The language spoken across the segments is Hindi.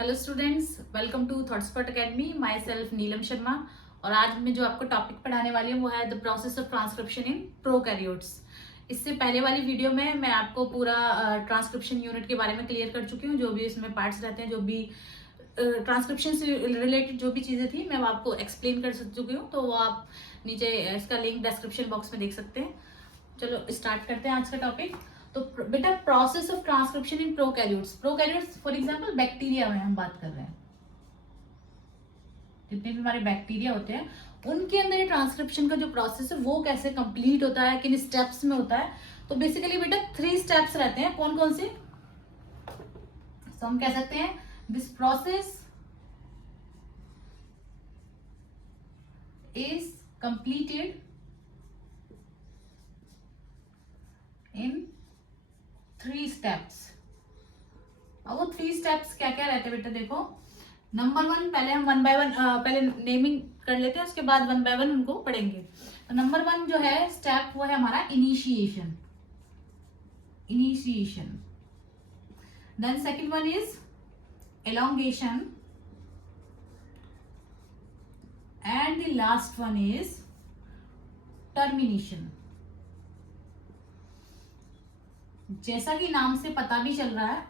Hello students, welcome to Thoughtspot academy. Myself Neelam Sharma. और आज मैं जो आपको टॉपिक पढ़ाने वाली हूँ वो है the process of transcription in prokaryotes. इससे पहले वाली वीडियो में मैं आपको पूरा ट्रांसक्रिप्शन यूनिट के बारे में क्लियर कर चुकी हूँ। जो भी इसमें पार्ट्स रहते हैं, जो भी ट्रांसक्रिप्शन से रिलेटेड जो भी चीज़ें थी, मैं वो आपको एक्सप्लेन कर चुकी हूँ। तो वो आप नीचे इसका लिंक डिस्क्रिप्शन बॉक्स में देख सकते हैं। चलो स्टार्ट करते हैं आज का टॉपिक। तो बेटा, process of transcription in prokaryotes. Prokaryotes for example bacteria में हम बात कर रहे हैं। जितने भी हमारे बैक्टीरिया होते हैं उनके अंदर ये ट्रांसक्रिप्शन का जो प्रोसेस है वो कैसे कंप्लीट होता है, किन स्टेप्स में होता है। तो बेसिकली बेटा 3 स्टेप्स रहते हैं। कौन कौन से? तो हम कह सकते हैं this process is completed in 3 steps. अब वो 3 स्टेप्स क्या क्या रहते हैं बेटा? देखो, नंबर 1, पहले हम 1 बाय 1 पहले नेमिंग कर लेते हैं, उसके बाद 1 बाय 1 उनको पढ़ेंगे। तो नंबर 1 जो है स्टेप वो है हमारा initiation. Then second one is elongation and the last one is termination. जैसा कि नाम से पता भी चल रहा है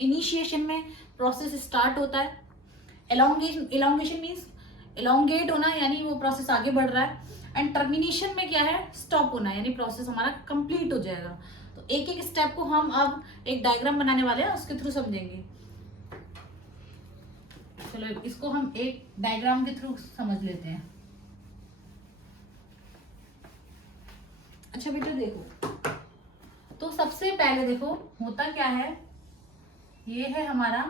इनिशिएशन में प्रोसेस स्टार्ट होता है। एलोंगेशन मीन्स एलोंगेट होना, यानी वो प्रोसेस आगे बढ़ रहा है। एंड टर्मिनेशन में क्या है? स्टॉप होना, यानी प्रोसेस हमारा कंप्लीट हो जाएगा। तो एक एक स्टेप को हम अब एक डायग्राम बनाने वाले हैं, उसके थ्रू समझेंगे। चलो इसको हम एक डायग्राम के थ्रू समझ लेते हैं। अच्छा बेटा देखो, तो सबसे पहले देखो होता क्या है, ये है हमारा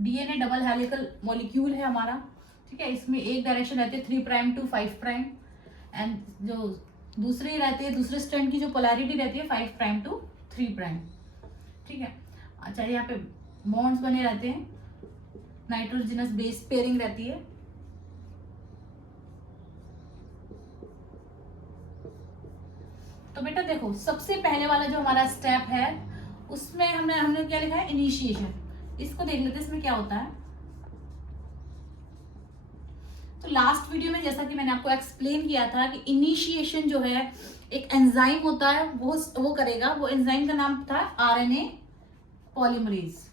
डीएनए डबल हेलिकल मॉलिक्यूल है हमारा। ठीक है, इसमें एक डायरेक्शन रहती है 3 प्राइम टू 5 प्राइम, एंड जो दूसरी रहती है, दूसरे स्ट्रैंड की जो पोलैरिटी रहती है 5 प्राइम टू 3 प्राइम। ठीक है, अच्छा यहाँ पे बॉन्ड्स बने रहते हैं, नाइट्रोजनस बेस पेयरिंग रहती है। तो बेटा देखो, सबसे पहले वाला जो हमारा स्टेप है उसमें हमने क्या लिखा है? इनिशिएशन। इसको देख लेते हैं इसमें क्या होता है। तो लास्ट वीडियो में जैसा कि मैंने आपको एक्सप्लेन किया था कि इनिशिएशन जो है एक एंजाइम होता है, वो करेगा। वो एंजाइम का नाम था RNA polymerase.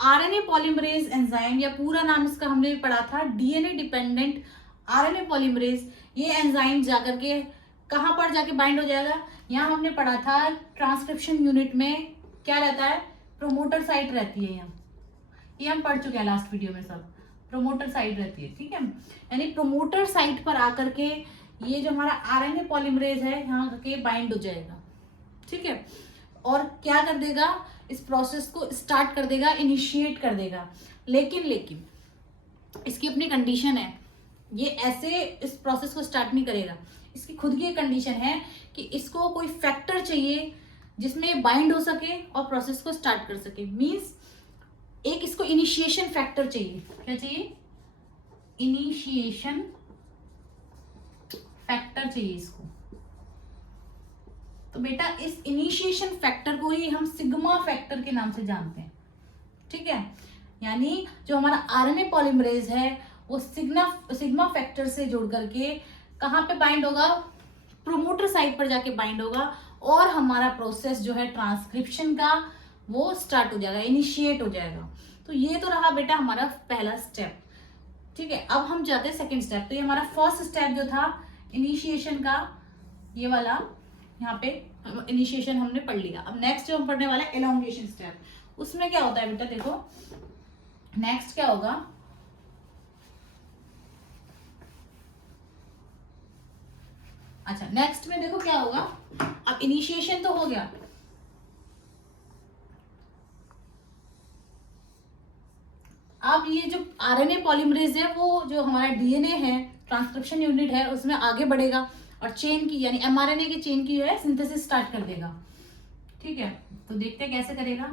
RNA polymerase enzyme, या पूरा नाम इसका हमने पढ़ा था डीएनए डिपेंडेंट आरएनए पॉलीमरेज। ये एंजाइम जाकर के कहां पर जाके बाइंड हो जाएगा? यहाँ हमने पढ़ा था ट्रांसक्रिप्शन यूनिट में क्या रहता है? प्रोमोटर साइट रहती है। यहाँ ये हम पढ़ चुके हैं लास्ट वीडियो में, सब प्रोमोटर साइट रहती है। ठीक है, यानी प्रोमोटर साइट पर आकर के ये जो हमारा आरएनए पॉलीमरेज है यहाँ के बाइंड हो जाएगा। ठीक है, और क्या कर देगा? इस प्रोसेस को स्टार्ट कर देगा, इनिशिएट कर देगा। लेकिन इसकी अपनी कंडीशन है। ये ऐसे इस प्रोसेस को स्टार्ट नहीं करेगा। इसकी खुद की एक कंडीशन है कि इसको कोई फैक्टर चाहिए जिसमें बाइंड हो सके और प्रोसेस को स्टार्ट कर सके। मींस एक इसको इनिशिएशन फैक्टर चाहिए। क्या चाहिए? इनिशिएशन फैक्टर चाहिए इसको। तो बेटा इस इनिशिएशन फैक्टर को ही हम सिग्मा फैक्टर के नाम से जानते हैं। ठीक है, यानी जो हमारा आरएनए पॉलीमरेज है वो सिग्मा फैक्टर से जुड़ करके कहाँ पे बाइंड होगा? प्रोमोटर साइट पर जाके बाइंड होगा, और हमारा प्रोसेस जो है ट्रांसक्रिप्शन का वो स्टार्ट हो जाएगा, इनिशिएट हो जाएगा। तो ये तो रहा बेटा हमारा पहला स्टेप। ठीक है, अब हम जाते हैं सेकेंड स्टेप। तो ये हमारा फर्स्ट स्टेप जो था इनिशिएशन का, ये वाला यहाँ पे इनिशिएशन हमने पढ़ लिया। अब नेक्स्ट जो हम पढ़ने वाला है एलोंगेशन स्टेप। उसमें क्या होता है बेटा? देखो नेक्स्ट क्या होगा। अच्छा, नेक्स्ट में देखो क्या होगा। अब इनिशिएशन तो हो गया, अब ये जो आरएनए पॉलीमरेज है वो जो हमारा डीएनए है, ट्रांसक्रिप्शन यूनिट है, उसमें आगे बढ़ेगा और चेन की, यानी एमआरएनए की चेन की जो है सिंथेसिस स्टार्ट कर देगा। ठीक है, तो देखते हैं कैसे करेगा।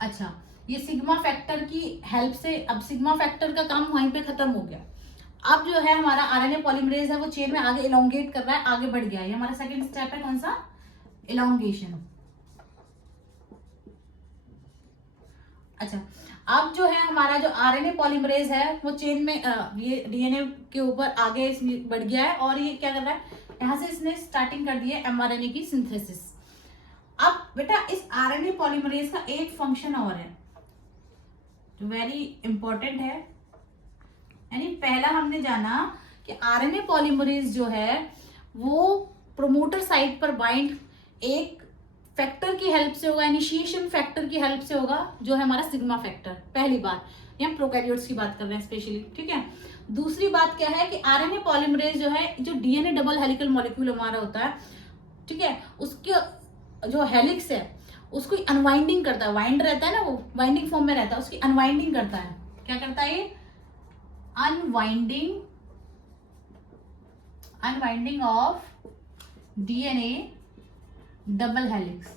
अच्छा, ये सिग्मा फैक्टर की हेल्प से, अब सिग्मा फैक्टर का काम वहीं पे खत्म हो गया। अब जो है हमारा आरएनए पॉलीमरेज है वो चेन में आगे इलोंगेट कर रहा है, आगे बढ़ गया है। ये हमारा सेकंड स्टेप है, कौन सा? इलोंगेशन। अच्छा, अब जो है हमारा जो आरएनए पॉलीमरेज है वो चेन में ये डीएनए के ऊपर आगे इसमें बढ़ गया है और ये क्या कर रहा है, यहाँ से इसने स्टार्टिंग कर दी है एमआरएनए की सिंथेसिस। अब बेटा इस आरएनए पॉलीमरेज का एक फंक्शन और है जो वेरी इंपॉर्टेंट है। यानी पहला हमने जाना कि आरएनए पॉलीमरेज जो है वो प्रोमोटर साइट पर बाइंड एक फैक्टर की हेल्प से होगा, इनिशिएशन फैक्टर की हेल्प से होगा, जो है हमारा सिग्मा फैक्टर। पहली बात, ये हम प्रोकैरियोट्स की बात कर रहे हैं स्पेशली, ठीक है। दूसरी बात क्या है कि आरएनए पॉलीमरेज जो है, जो डीएनए डबल हेलिकल मॉलिक्यूल हमारा होता है, ठीक है, उसके जो हेलिक्स है उसको अनवाइंडिंग करता है। वाइंड रहता है ना, वो वाइंडिंग फॉर्म में रहता है, उसकी अनवाइंडिंग करता है। क्या करता है ये? Unwinding of DNA double helix,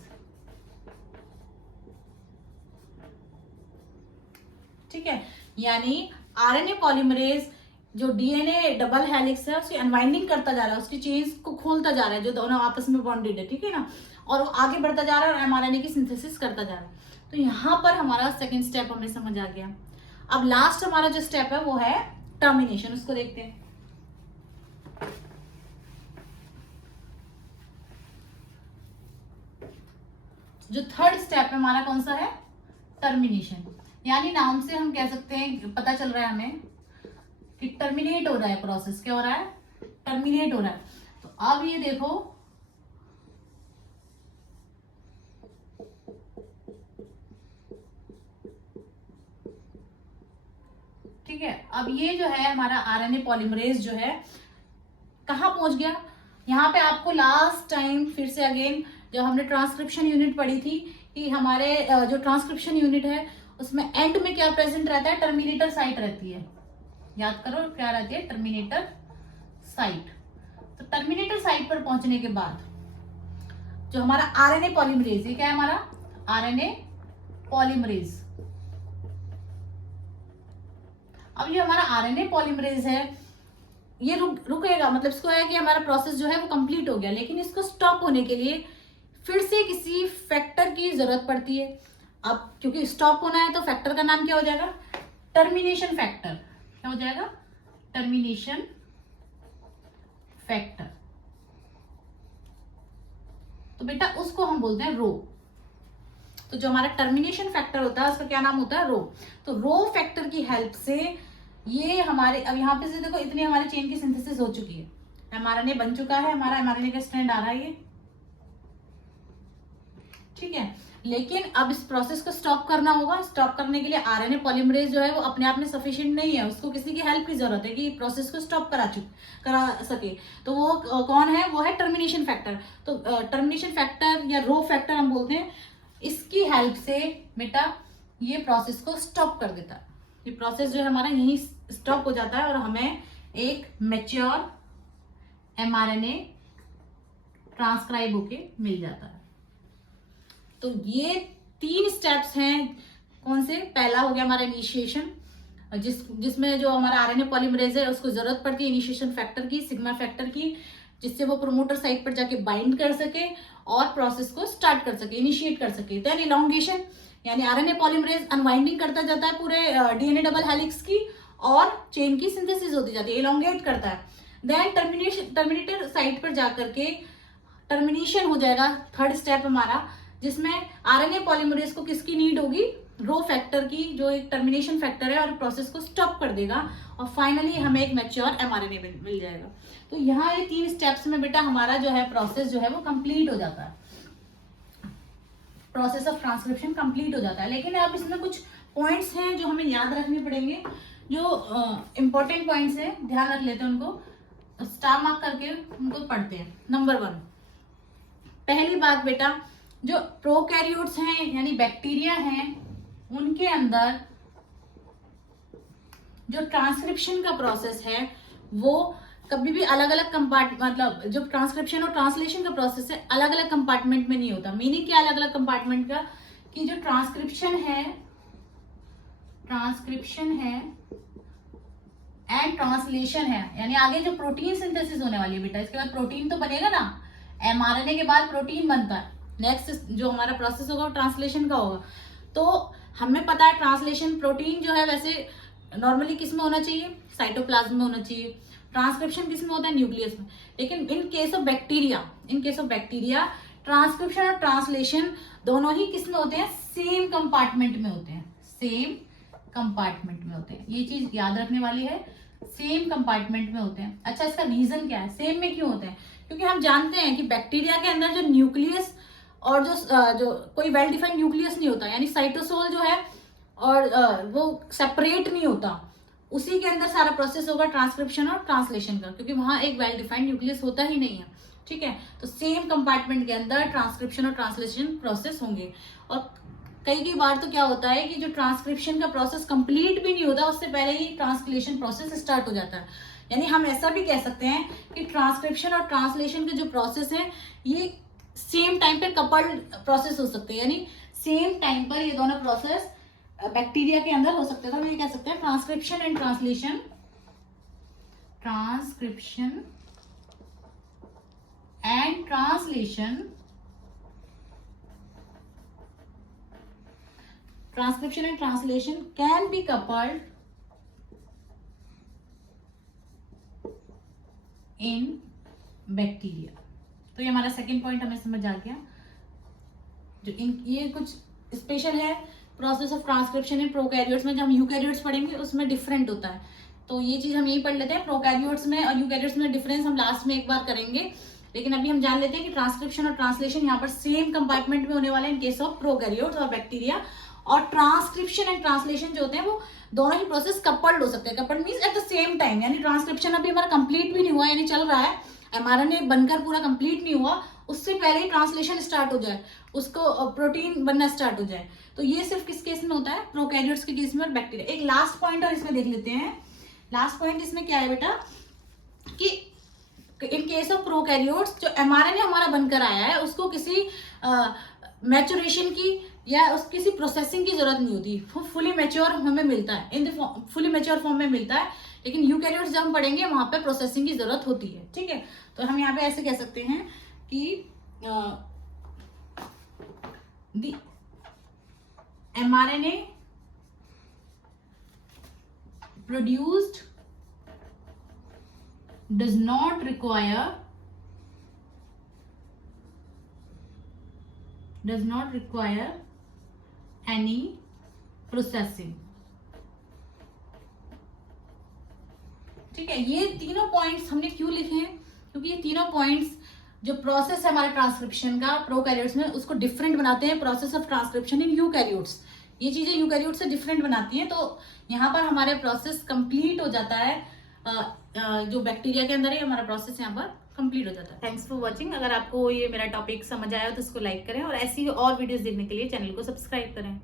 ठीक है। यानी आरएनए पॉलीमरेज जो डीएनए डबल हेलिक्स है उसकी अनवाइंडिंग करता जा रहा है, उसकी चेन्स को खोलता जा रहा है जो दोनों आपस में बॉन्डेड है, ठीक है ना, और वो आगे बढ़ता जा रहा है और एमआरएनए की सिंथेसिस करता जा रहा है। तो यहाँ पर हमारा सेकंड स्टेप हमें समझ आ गया। अब लास्ट हमारा जो स्टेप है वो है टर्मिनेशन, उसको देखते हैं। जो थर्ड स्टेप है हमारा कौन सा है? टर्मिनेशन। यानी नाम से हम कह सकते हैं, पता चल रहा है हमें कि टर्मिनेट हो रहा है प्रोसेस। क्या हो रहा है? टर्मिनेट हो रहा है। तो अब ये देखो, ठीक है, अब ये जो है हमारा आरएनए पॉलीमरेज जो है कहाँ पहुंच गया? यहाँ पे आपको लास्ट टाइम फिर से अगेन जब हमने ट्रांसक्रिप्शन यूनिट पढ़ी थी कि हमारे जो ट्रांसक्रिप्शन यूनिट है उसमें एंड में क्या प्रेजेंट रहता है? टर्मिनेटर साइट रहती है। याद करो क्या रहती है? Terminator site. तो टर्मिनेटर साइट पर पहुंचने के बाद जो हमारा आरएनए पॉलीमरेज, ये क्या है हमारा? RNA polymerase. अब ये हमारा आरएनए पॉलीमरेज है, ये रुकेगा, मतलब इसको है कि हमारा प्रोसेस जो है वो कंप्लीट हो गया, लेकिन इसको स्टॉप होने के लिए फिर से किसी फैक्टर की जरूरत पड़ती है। अब क्योंकि स्टॉप होना है तो फैक्टर का नाम क्या हो जाएगा? Termination factor. क्या हो जाएगा? Termination factor. तो बेटा उसको हम बोलते हैं रो। तो जो हमारा टर्मिनेशन फैक्टर होता है उसका क्या नाम होता है? रो। तो रो फैक्टर की हेल्प से ये हमारे, अब यहाँ पे से देखो इतनी हमारी चेन की सिंथेसिस हो चुकी है, एमआरएनए बन चुका है, हमारा एमआरएनए का स्ट्रैंड आ रहा है ये, ठीक है। लेकिन अब इस प्रोसेस को स्टॉप करना होगा। स्टॉप करने के लिए आरएनए पॉलीमरेज जो है वो अपने आप में सफिशिएंट नहीं है, उसको किसी की हेल्प की जरूरत है कि प्रोसेस को स्टॉप करा सके। तो वो कौन है? वो है टर्मिनेशन फैक्टर। तो टर्मिनेशन फैक्टर या रो फैक्टर हम बोलते हैं, इसकी हेल्प से बेटा ये प्रोसेस को स्टॉप कर देता है। ये प्रोसेस जो है हमारा यहीं स्टॉप हो जाता है और हमें एक मैच्योर एमआरएनए ट्रांसक्राइब होके मिल जाता है। तो ये 3 स्टेप्स हैं। कौन से? पहला हो गया हमारा इनिशिएशन, जिसमें जो हमारा आरएनए पॉलीमरेज है उसको जरूरत पड़ती है इनिशिएशन फैक्टर की, सिग्मा फैक्टर की, जिससे वो प्रोमोटर साइट पर जाके बाइंड कर सके और प्रोसेस को स्टार्ट कर सके, इनिशिएट कर सके। देन इलोंगेशन, यानी आरएनए पॉलीमरेज अनवाइंडिंग करता जाता है पूरे डीएनए डबल हेलिक्स की और चेन की सिंथेसिस होती जाती है, इलोंगेट करता है। देन टर्मिनेटर साइट पर जाकर के टर्मिनेशन हो जाएगा, थर्ड स्टेप हमारा, जिसमें आरएनए पॉलीमरेज को किसकी नीड होगी? रो फैक्टर की, जो एक टर्मिनेशन फैक्टर है और प्रोसेस को स्टॉप कर देगा और फाइनली हमें एक मैच्योर एमआरएनए मिल जाएगा। तो यहाँ ये 3 स्टेप्स में बेटा हमारा जो है प्रोसेस जो है वो कंप्लीट हो जाता है, प्रोसेस ऑफ ट्रांसक्रिप्शन कंप्लीट हो जाता है। लेकिन अब इसमें कुछ पॉइंट्स हैं जो हमें याद रखने पड़ेंगे, जो इंपॉर्टेंट पॉइंट्स हैं, ध्यान रख लेते हैं उनको, स्टार मार्क करके उनको पढ़ते हैं। नंबर 1, पहली बात बेटा, जो प्रोकैरियोट्स हैं यानी बैक्टीरिया हैं, उनके अंदर जो ट्रांसक्रिप्शन का प्रोसेस है वो कभी भी अलग अलग कंपार्टमेंट, मतलब जो ट्रांसक्रिप्शन और ट्रांसलेशन का प्रोसेस है अलग अलग कंपार्टमेंट में नहीं होता। मीनिंग क्या अलग अलग कंपार्टमेंट का? कि जो ट्रांसक्रिप्शन है ट्रांसक्रिप्शन है एंड ट्रांसलेशन है, यानी आगे जो प्रोटीन सिंथेसिस होने वाली है बेटा, इसके बाद प्रोटीन तो बनेगा ना, एमआरएनए के बाद प्रोटीन बनता है। नेक्स्ट जो हमारा प्रोसेस होगा वो ट्रांसलेशन का होगा। तो हमें पता है ट्रांसलेशन प्रोटीन जो है वैसे नॉर्मली किस में होना चाहिए, साइटोप्लाज्म में होना चाहिए। ट्रांसक्रिप्शन किस में होता है, न्यूक्लियस में। लेकिन in case of bacteria transcription और ट्रांसलेशन दोनों ही किस में होते हैं, सेम कंपार्टमेंट में होते हैं, सेम कंपार्टमेंट में होते हैं। ये चीज याद रखने वाली है, सेम कंपार्टमेंट में होते हैं। अच्छा, इसका रीजन क्या है, सेम में क्यों होते हैं? क्योंकि हम जानते हैं कि बैक्टीरिया के अंदर जो न्यूक्लियस और जो कोई वेल डिफाइंड न्यूक्लियस नहीं होता, यानी साइटोसोल जो है और वो सेपरेट नहीं होता, उसी के अंदर सारा प्रोसेस होगा ट्रांसक्रिप्शन और ट्रांसलेशन का, क्योंकि वहां एक वेल डिफाइंड न्यूक्लियस होता ही नहीं है। ठीक है, तो सेम कंपार्टमेंट के अंदर ट्रांसक्रिप्शन और ट्रांसलेशन प्रोसेस होंगे। और कई बार तो क्या होता है कि जो ट्रांसक्रिप्शन का प्रोसेस कंप्लीट भी नहीं होता, उससे पहले ही ट्रांसलेशन प्रोसेस स्टार्ट हो जाता है। यानी हम ऐसा भी कह सकते हैं कि ट्रांसक्रिप्शन और ट्रांसलेशन के जो प्रोसेस है ये सेम टाइम पे कपल्ड प्रोसेस हो सकते हैं, यानी सेम टाइम पर ये दोनों प्रोसेस बैक्टीरिया के अंदर हो सकते हैं। तो हम ये कह सकते हैं transcription and translation, transcription and translation, transcription and translation can be coupled in bacteria. तो ये हमारा सेकेंड पॉइंट हमें समझ आ गया। जो ये कुछ स्पेशल है process of transcription in prokaryotes में, जब हम यूकैरियोट्स पढ़ेंगे उसमें डिफरेंट होता है। तो ये चीज हम यही पढ़ लेते हैं, प्रोकैरियोट्स में और यूकैरियोट्स में डिफरेंस हम लास्ट में एक बार करेंगे। लेकिन अभी हम जान लेते हैं कि ट्रांसक्रिप्शन और ट्रांसलेशन यहाँ पर सेम कंपार्टमेंट में होने वाले इन केस ऑफ प्रोकैरियोट्स और बैक्टीरिया। और ट्रांसक्रिप्शन एंड ट्रांसलेशन जो होते हैं वो दोनों ही प्रोसेस कपल्ड हो सकते हैं। Coupled means at the same time, यानी ट्रांसक्रिप्शन अभी हमारा कंप्लीट भी नहीं हुआ, यानी चल रहा है, एमआरएनए बनकर पूरा कंप्लीट नहीं हुआ, उससे पहले ही ट्रांसलेशन स्टार्ट हो जाए, उसको प्रोटीन बनना स्टार्ट हो जाए। तो ये सिर्फ किस केस में होता है, प्रोकैरियोट्स के केस में और बैक्टीरिया। एक लास्ट पॉइंट और इसमें देख लेते हैं। लास्ट पॉइंट इसमें क्या है बेटा कि इन केस ऑफ प्रोकैरियोट्स जो एमआरएनए हमारा बनकर आया है उसको किसी मैच्योरेशन की या उस किसी प्रोसेसिंग की जरूरत नहीं होती, वो फुली मैच्योर हमें मिलता है, in the fully mature form में मिलता है। लेकिन यूकैरियोट्स जब हम पढ़ेंगे वहां पे प्रोसेसिंग की जरूरत होती है। ठीक है, तो हम यहाँ पे ऐसे कह सकते हैं कि the mRNA produced does not require any processing। ठीक है, ये तीनों पॉइंट्स हमने क्यों लिखे हैं, क्योंकि ये तीनों पॉइंट्स जो प्रोसेस है हमारे ट्रांसक्रिप्शन का प्रोकैरियोट्स में उसको डिफरेंट बनाते हैं process of transcription in eukaryotes. ये चीजें यूकैरियोट्स से डिफरेंट बनाती हैं। तो यहाँ पर हमारे प्रोसेस कंप्लीट हो जाता है, जो बैक्टीरिया के अंदर है हमारा प्रोसेस यहाँ पर कंप्लीट हो जाता है। Thanks for watching. अगर आपको ये मेरा टॉपिक समझ आया तो इसको लाइक करें और ऐसी और वीडियोस देखने के लिए चैनल को सब्सक्राइब करें।